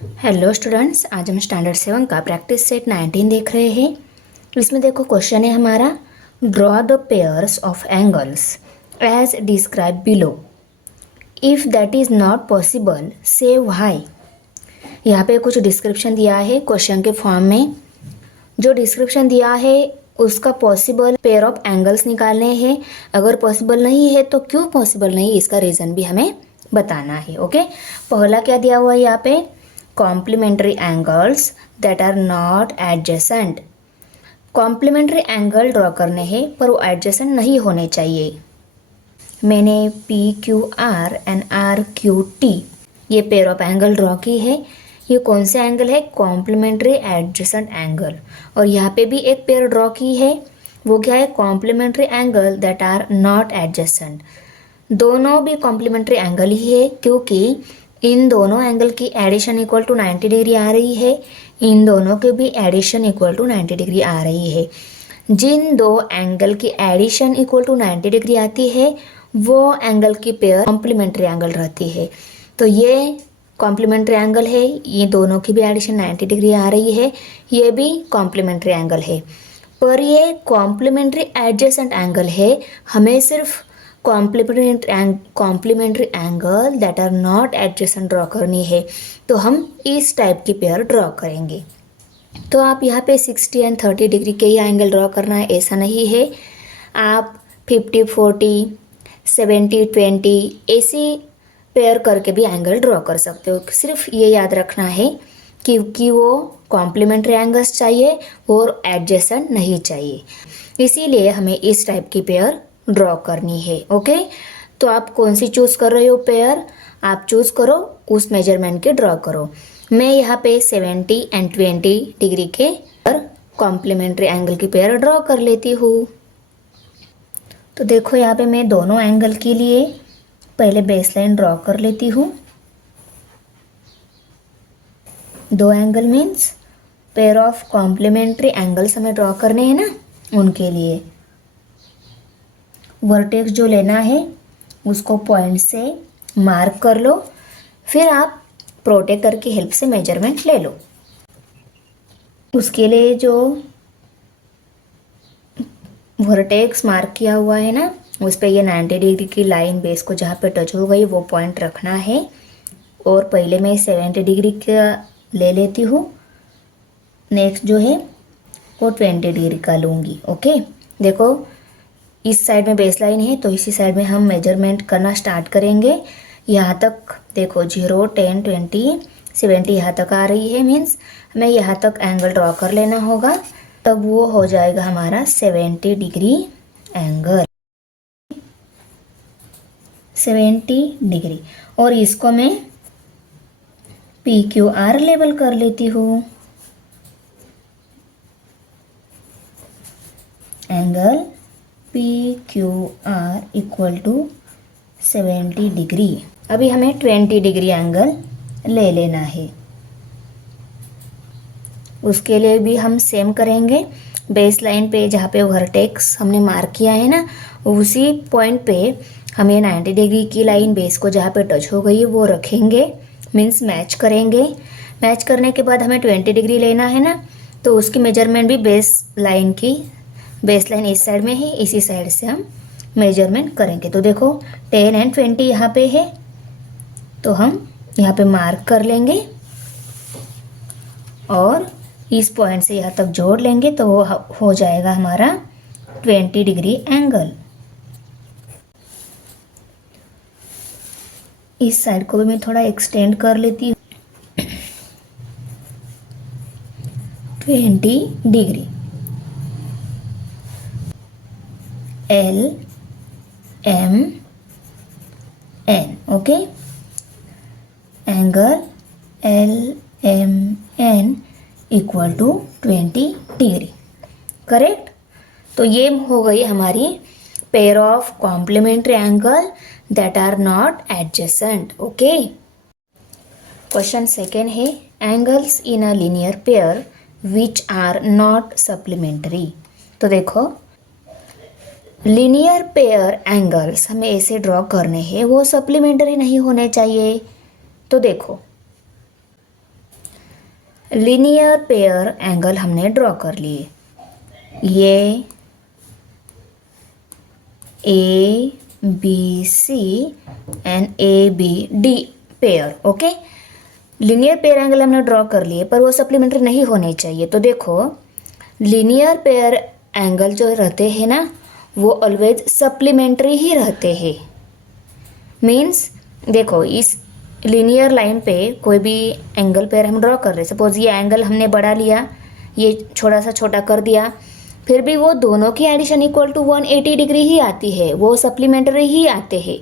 Hello students, आज हम standard 7 का प्रैक्टिस सेट 19 देख रहे हैं। इसमें देखो क्वेश्चन है हमारा, draw the pairs of angles as describe below. If that is not possible say why. यहाँ पे कुछ डिस्क्रिप्शन दिया है क्वेश्चन के फॉर्म में। जो डिस्क्रिप्शन दिया है उसका पॉसिबल पेयर ऑफ एंगल्स निकालने हैं। अगर पॉसिबल नहीं है तो क्यों पॉसिबल नहीं, इसका रीज़न भी हमें बताना है। ओके, पहला क्या दिया हुआ है यहाँ पे, complementary angles that are not adjacent. Complementary angle draw करने हैं पर वो एडजेसेंट नहीं होने चाहिए। मैंने P Q R and R Q T ये पेयर ऑफ एंगल ड्रॉ की है। ये कौन से एंगल है, कॉम्प्लीमेंट्री एडजेसेंट एंगल। और यहाँ पे भी एक पेयर ड्रॉ की है, वो क्या है, complementary angle that are not adjacent. दोनों भी कॉम्प्लीमेंट्री एंगल ही है क्योंकि इन दोनों एंगल की एडिशन इक्वल टू 90 डिग्री आ रही है। इन दोनों के भी एडिशन इक्वल टू 90 डिग्री आ रही है। जिन दो एंगल की एडिशन इक्वल टू 90 डिग्री आती है वो एंगल की पेयर कॉम्प्लीमेंट्री एंगल रहती है। तो ये कॉम्प्लीमेंट्री एंगल है, ये दोनों की भी एडिशन 90 डिग्री आ रही है, ये भी कॉम्प्लीमेंट्री एंगल है। पर ये कॉम्प्लीमेंट्री एडजेसेंट एंगल है, हमें सिर्फ complementary angle that are not adjacent draw करनी है। तो हम इस टाइप की पेयर ड्रॉ करेंगे। तो आप यहाँ पे 60 एंड 30 डिग्री के ही एंगल ड्रॉ करना है ऐसा नहीं है। आप 50-40, 70-20 ऐसी पेयर करके भी एंगल ड्रॉ कर सकते हो। सिर्फ ये याद रखना है कि वो कॉम्प्लीमेंट्री एंगल्स चाहिए और एडजेसेंट नहीं चाहिए। इसीलिए हमें इस टाइप की पेयर ड्रॉ करनी है। ओके, तो आप कौन सी चूज़ कर रहे हो पेयर, आप चूज़ करो, उस मेजरमेंट के ड्रॉ करो। मैं यहाँ पे 70 एंड 20 डिग्री के कॉम्प्लीमेंट्री एंगल की पेयर ड्रॉ कर लेती हूँ। तो देखो यहाँ पे मैं दोनों एंगल के लिए पहले बेसलाइन ड्रॉ कर लेती हूँ। दो angle means pair of complementary angles हमें ड्रॉ करने हैं ना, उनके लिए वर्टेक्स जो लेना है उसको पॉइंट से मार्क कर लो, फिर आप प्रोटेक्टर की हेल्प से मेजरमेंट ले लो। उसके लिए जो वर्टेक्स मार्क किया हुआ है ना, उस पर ये 90 डिग्री की लाइन बेस को जहाँ पे टच हो गई वो पॉइंट रखना है। और पहले मैं 70 डिग्री का ले लेती हूँ, नेक्स्ट जो है वो 20 डिग्री का लूँगी। ओके, देखो इस साइड में बेस लाइन है तो इसी साइड में हम मेजरमेंट करना स्टार्ट करेंगे। यहाँ तक देखो 0, 10, 20, 70 यहाँ तक आ रही है, मीन्स हमें यहाँ तक एंगल ड्रॉ कर लेना होगा, तब वो हो जाएगा हमारा 70 डिग्री एंगल, 70 डिग्री। और इसको मैं PQR लेबल कर लेती हूँ, angle PQR equal to 70 degree. अभी हमें 20 डिग्री एंगल ले लेना है। उसके लिए भी हम सेम करेंगे। बेस लाइन पे जहाँ पे वर्टेक्स हमने मार्क किया है ना, उसी पॉइंट पे हम ये 90 डिग्री की लाइन बेस को जहाँ पे टच हो गई है वो रखेंगे, मीन्स मैच करेंगे। मैच करने के बाद हमें 20 डिग्री लेना है ना, तो उसकी मेजरमेंट भी बेस लाइन इस साइड में है, इसी साइड से हम मेजरमेंट करेंगे। तो देखो 10 एंड 20 यहाँ पे है, तो हम यहाँ पे मार्क कर लेंगे और इस पॉइंट से यहाँ तक जोड़ लेंगे, तो वो हो जाएगा हमारा 20 डिग्री एंगल। इस साइड को भी मैं थोड़ा एक्सटेंड कर लेती हूँ, 20 degree. LMN, okay, angle LMN equal to 20 degree, correct. तो ये हो गई हमारी pair of complementary angle that are not adjacent. Okay, question second है, angles in a linear pair which are not supplementary. तो देखो लीनियर पेयर एंगल्स हमें ऐसे ड्रॉ करने हैं, वो सप्लीमेंट्री नहीं होने चाहिए। तो देखो लीनियर पेयर एंगल हमने ड्रॉ कर लिए, ये A B C and A B D pair. Okay, linear pair angle हमने ड्रॉ कर लिए, पर वो सप्लीमेंट्री नहीं होने चाहिए। तो देखो लीनियर पेयर एंगल जो रहते हैं ना, वो ऑलवेज सप्लीमेंट्री ही रहते हैं। मीन्स देखो इस लीनियर लाइन पे कोई भी एंगल पेयर हम ड्रॉ कर रहे, सपोज ये एंगल हमने बढ़ा लिया, ये थोड़ा सा छोटा कर दिया, फिर भी वो दोनों की एडिशन इक्वल टू 180 डिग्री ही आती है, वो सप्लीमेंट्री ही आते हैं।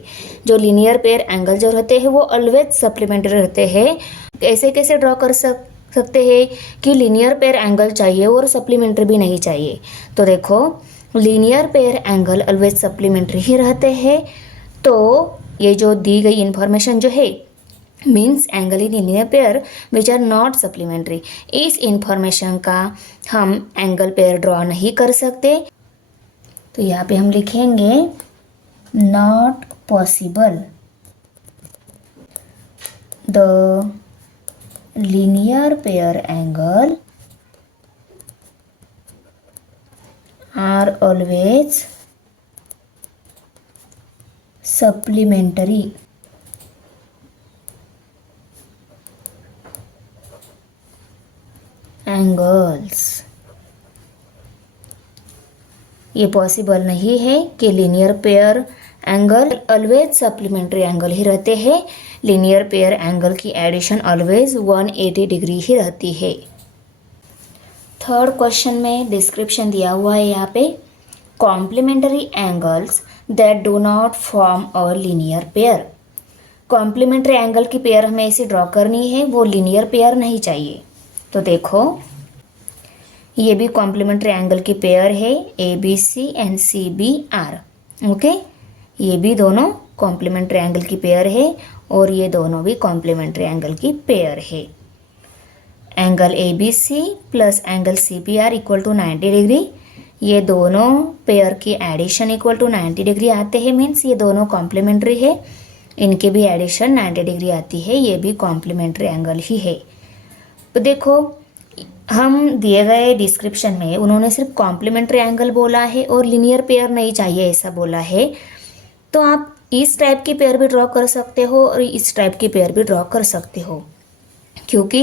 जो लीनियर पेयर एंगल जो रहते हैं वो ऑलवेज सप्लीमेंट्री रहते हैं। ऐसे कैसे ड्रॉ कर सकते हैं कि लीनियर पेयर एंगल चाहिए और सप्लीमेंट्री भी नहीं चाहिए? तो देखो linear pair angle always supplementary ही रहते हैं। तो ये जो दी गई इंफॉर्मेशन जो है means angle in linear pair which are not supplementary, इस इंफॉर्मेशन का हम एंगल पेयर ड्रॉ नहीं कर सकते। तो यहाँ पे हम लिखेंगे not possible the linear pair angle are always supplementary angles. ये पॉसिबल नहीं है कि linear pair angle always supplementary angle ही रहते हैं। लीनियर पेयर एंगल की एडिशन ऑलवेज 180 डिग्री ही रहती है। थर्ड क्वेश्चन में डिस्क्रिप्शन दिया हुआ है यहाँ पे, complementary angles that do not form a linear pair. Complementary angle की पेयर हमें ऐसी ड्रॉ करनी है, वो लीनियर पेयर नहीं चाहिए। तो देखो ये भी कॉम्प्लीमेंट्री एंगल की पेयर है, A B C and C B R. Okay, ये भी दोनों कॉम्प्लीमेंट्री एंगल की पेयर है और ये दोनों भी कॉम्प्लीमेंट्री एंगल की पेयर है। Angle A B C plus angle C B R equal to 90 degree, ये दोनों पेयर की एडिशन इक्वल टू 90 डिग्री आते हैं। मीन्स ये दोनों कॉम्प्लीमेंट्री है, इनके भी एडिशन 90 डिग्री आती है, ये भी कॉम्प्लीमेंट्री एंगल ही है। तो देखो हम दिए गए डिस्क्रिप्शन में उन्होंने सिर्फ कॉम्प्लीमेंट्री एंगल बोला है और लीनियर पेयर नहीं चाहिए ऐसा बोला है। तो आप इस टाइप की पेयर भी ड्रॉ कर सकते हो और इस टाइप की पेयर भी ड्रॉ कर सकते हो, क्योंकि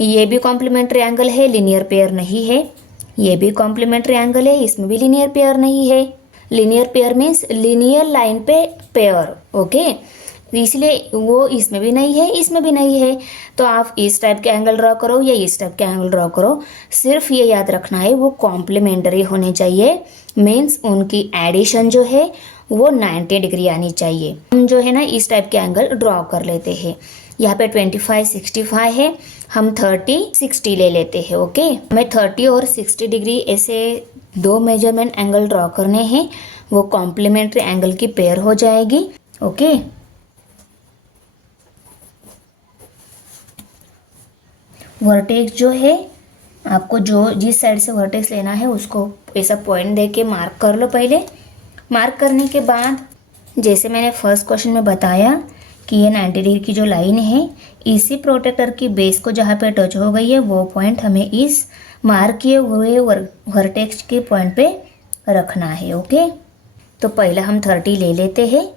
ये भी कॉम्प्लीमेंट्री एंगल है, लीनियर पेयर नहीं है। ये भी कॉम्प्लीमेंट्री एंगल है, इसमें भी लीनियर पेयर नहीं है। Linear pair means linear line पे पेयर। ओके, इसलिए वो इसमें भी नहीं है, इसमें भी नहीं है। तो आप इस टाइप के एंगल ड्रॉ करो या इस टाइप के एंगल ड्रॉ करो, सिर्फ ये याद रखना है वो कॉम्प्लीमेंट्री होने चाहिए। मीन्स उनकी एडिशन जो है वो 90 डिग्री आनी चाहिए। हम जो है ना इस टाइप के एंगल ड्रॉ कर लेते हैं। यहाँ पे 25 65 है, हम 30 60 ले लेते हैं। ओके, हमें 30 और 60 डिग्री ऐसे दो मेजरमेंट एंगल ड्रॉ करने हैं, वो कॉम्प्लीमेंट्री एंगल की पेयर हो जाएगी। ओके, वर्टेक्स जो है आपको जो जिस साइड से वर्टेक्स लेना है उसको ऐसा पॉइंट दे के मार्क कर लो। पहले मार्क करने के बाद जैसे मैंने फर्स्ट क्वेश्चन में बताया कि ये 90 डिग्री की जो लाइन है इसी प्रोटेक्टर की बेस को जहाँ पे टच हो गई है वो पॉइंट हमें इस मार्क किए हुए वर्टेक्स के पॉइंट पे रखना है। ओके, तो पहला हम 30 ले लेते हैं,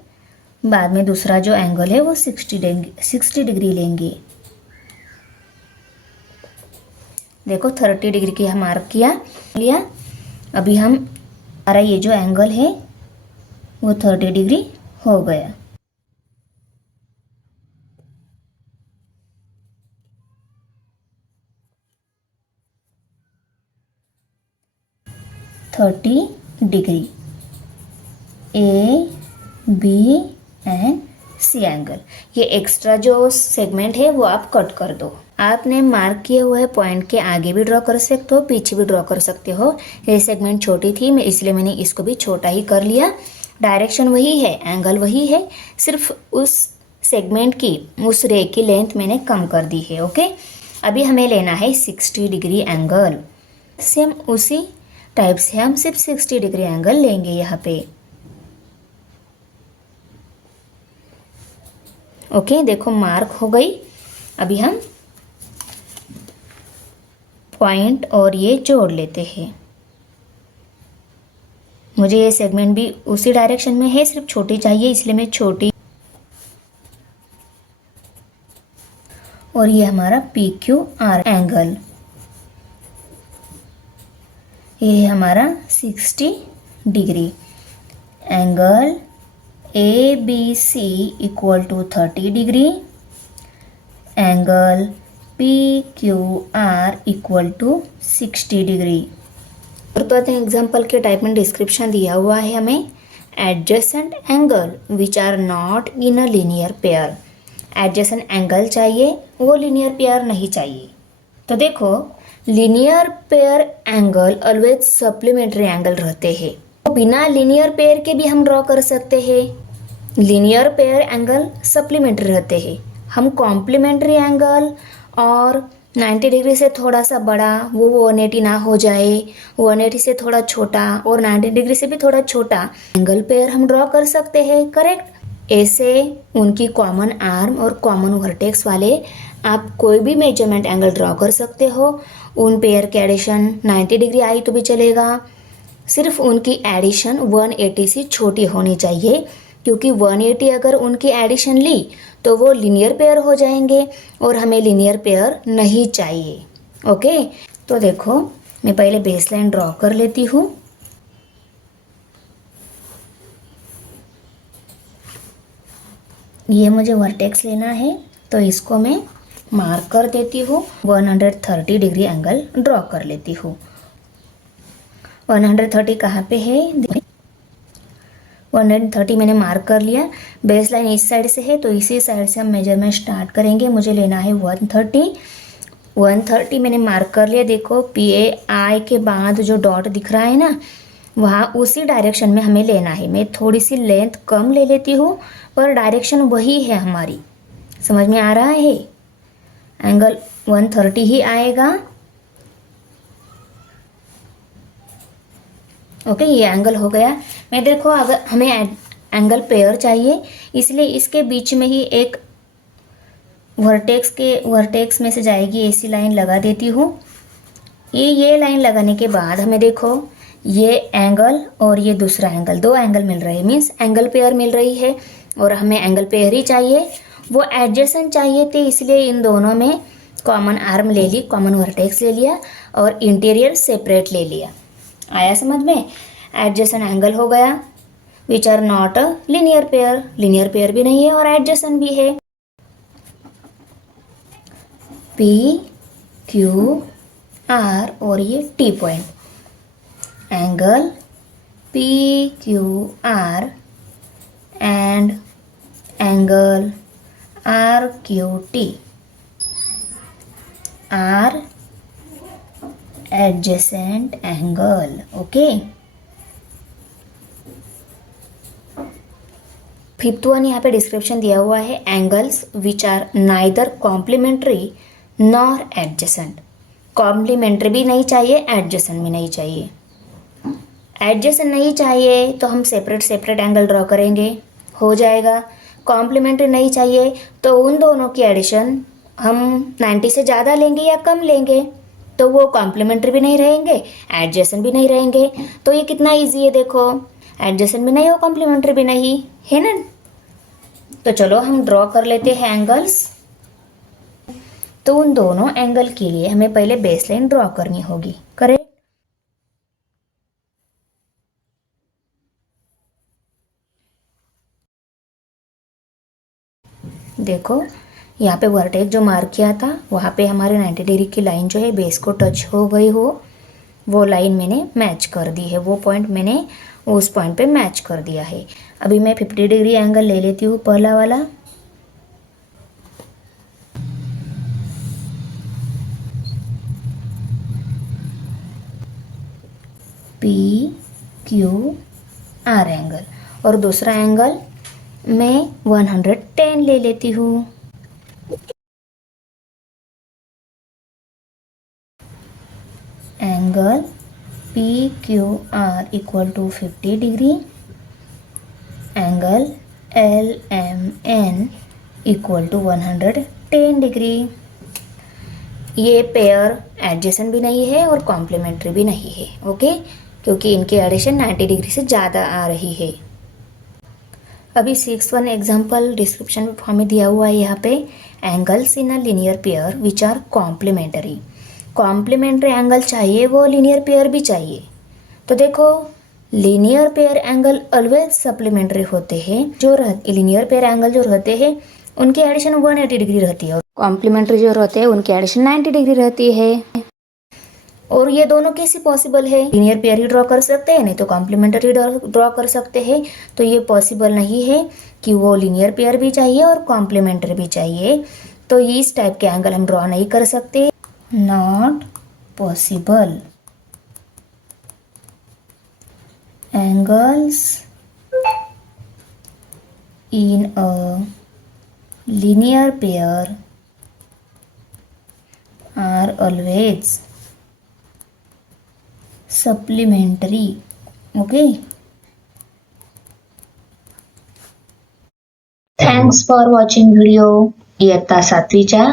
बाद में दूसरा जो एंगल है वो 60 डिग्री लेंगे। देखो 30 डिग्री की हम मार्क लिया। अभी हमारा ये जो एंगल है वो 30 डिग्री हो गया। Degree A B and C angle. ये एक्स्ट्रा जो सेगमेंट है वो आप कट कर दो। आपने मार्क किए हुए पॉइंट के आगे भी ड्रॉ कर सकते हो, पीछे भी ड्रॉ कर सकते हो। ये सेगमेंट छोटी थी इसलिए मैंने इसको भी छोटा ही कर लिया। डायरेक्शन वही है, एंगल वही है, सिर्फ उस सेगमेंट की उस रे की लेंथ मैंने कम कर दी है। ओके, अभी हमें लेना है 60 डिग्री एंगल। सेम उसी टाइप से हम सिर्फ 60 डिग्री एंगल लेंगे यहाँ पे। ओके, देखो मार्क हो गई। अभी हम पॉइंट और ये जोड़ लेते हैं। मुझे ये सेगमेंट भी उसी डायरेक्शन में है, सिर्फ छोटी चाहिए, इसलिए मैं छोटी। और ये हमारा पी क्यू आर एंगल, ये है हमारा 60 degree. Angle A B C equal to 30 degree. Angle P Q R equal to 60 degree. और तो एग्जाम्पल के टाइप में डिस्क्रिप्शन दिया हुआ है हमें। Adjacent angle which are not in a linear pair. Adjacent angle चाहिए, वो लीनियर पेयर नहीं चाहिए। तो देखो, linear pair angle always supplementary angle रहते हैं। तो बिना लीनियर पेयर के भी हम ड्रॉ कर सकते हैं। लीनियर पेयर एंगल सप्लीमेंट्री रहते हैं। हम कॉम्प्लीमेंट्री एंगल और 90 डिग्री से थोड़ा सा बड़ा, वो 180 ना हो जाए, 180 से थोड़ा छोटा और 90 डिग्री से भी थोड़ा छोटा एंगल पेयर हम ड्रॉ कर सकते हैं। करेक्ट। ऐसे उनकी कॉमन आर्म और कॉमन वर्टेक्स वाले आप कोई भी मेजरमेंट एंगल ड्रॉ कर सकते हो। उन पेयर के एडिशन 90 डिग्री आई तो भी चलेगा, सिर्फ उनकी एडिशन 180 से छोटी होनी चाहिए, क्योंकि 180 अगर उनकी एडिशन ली तो वो लीनियर पेयर हो जाएंगे और हमें लीनियर पेयर नहीं चाहिए। ओके, तो देखो मैं पहले बेसलाइन ड्रॉ कर लेती हूँ। ये मुझे वर्टेक्स लेना है, तो इसको मैं मार्क कर देती हूँ। 130 डिग्री एंगल ड्रॉ कर लेती हूँ। 130 कहाँ पे है? 130 मैंने मार्क कर लिया। बेस लाइन इस साइड से है, तो इसी साइड से हम मेजरमेंट स्टार्ट करेंगे। मुझे लेना है 130 मैंने मार्क कर लिया। देखो पी ए आई के बाद जो डॉट दिख रहा है ना, वहाँ उसी डायरेक्शन में हमें लेना है। मैं थोड़ी सी लेंथ कम ले लेती हूँ, पर डायरेक्शन वही है हमारी। समझ में आ रहा है? एंगल 130 ही आएगा। ओके, ये एंगल हो गया। मैं देखो, अगर हमें एंगल पेयर चाहिए, इसलिए इसके बीच में ही एक वर्टेक्स में से जाएगी ऐसी लाइन लगा देती हूँ। ये लाइन लगाने के बाद हमें देखो, ये एंगल और ये दूसरा एंगल, दो एंगल मिल रहे हैं, मीन्स एंगल पेयर मिल रही है। और हमें एंगल पेयर ही चाहिए, वो एडजेसेंट चाहिए थे, इसलिए इन दोनों में कॉमन आर्म ले ली, कॉमन वर्टेक्स ले लिया और इंटीरियर सेपरेट ले लिया। आया समझ में? एडजेसेंट एंगल हो गया, which are not a linear pair. Linear pair भी नहीं है और एडजेसेंट भी है। पी क्यू आर और ये T point, angle P Q R and angle R Q T are adjacent angle. Okay, fifth one यहाँ पे डिस्क्रिप्शन दिया हुआ है। Angles which are neither complementary nor adjacent. Complementary भी नहीं चाहिए, एडजेसेंट भी नहीं चाहिए। एडजेसेंट नहीं चाहिए तो हम सेपरेट एंगल ड्रॉ करेंगे, हो जाएगा। कॉम्प्लीमेंट्री नहीं चाहिए तो उन दोनों की एडिशन हम 90 से ज़्यादा लेंगे या कम लेंगे, तो वो कॉम्प्लीमेंट्री भी नहीं रहेंगे, एडजेसेंट भी नहीं रहेंगे। तो ये कितना इजी है, देखो एडजेसेंट भी नहीं और कॉम्प्लीमेंट्री भी नहीं है ना। तो चलो हम ड्रॉ कर लेते हैं एंगल्स। तो उन दोनों एंगल के लिए हमें पहले बेसलाइन ड्रॉ करनी होगी। करेक्ट। देखो यहाँ पे वर्टेक्स जो मार्क किया था, वहाँ पे हमारे 90 डिग्री की लाइन जो है बेस को टच हो गई हो, वो लाइन मैंने मैच कर दी है। वो पॉइंट मैंने उस पॉइंट पे मैच कर दिया है। अभी मैं 50 डिग्री एंगल ले लेती हूँ, पहला वाला। पी क्यू आर एंगल, और दूसरा एंगल मैं 110 ले लेती हूँ। Angle P Q R equal to 50 degree. Angle L M N equal to 110 degree. ये पेयर एडजेसेंट भी नहीं है और कॉम्प्लीमेंट्री भी नहीं है, ओके, क्योंकि इनकी एडिशन 90 डिग्री से ज़्यादा आ रही है। अभी 6th एग्जाम्पल डिस्क्रिप्शन में हमें दिया हुआ है यहाँ पे, angles in a linear pair which are complementary. Complementary angle चाहिए वो लीनियर पेयर भी चाहिए। तो देखो linear pair angle always supplementary होते हैं। जो लीनियर पेयर एंगल जो रहते हैं उनकी एडिशन 180 डिग्री रहती है और कॉम्प्लीमेंट्री जो रहते हैं उनकी एडिशन 90 डिग्री रहती है। और ये दोनों कैसे पॉसिबल है? लीनियर पेयर ही ड्रॉ कर सकते हैं, नहीं तो कॉम्प्लीमेंट्री ड्रॉ कर सकते हैं। तो ये पॉसिबल नहीं है कि वो लीनियर पेयर भी चाहिए और कॉम्प्लीमेंट्री भी चाहिए, तो इस टाइप के एंगल हम ड्रॉ नहीं कर सकते। Not possible angles in a linear pair are always supplementary. Okay. Thanks for watching video. इयत्ता 7वीच्या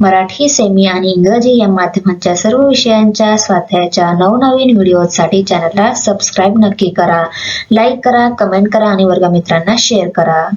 मराठी, सेमी आणि इंग्रजी या माध्यमांच्या सर्व विषयांच्या स्वाध्यायाच्या नवनवीन व्हिडिओसाठी चॅनलला सबस्क्राईब नक्की करा. लाईक करा, कमेंट करा आणि वर्गमित्रांना शेअर करा.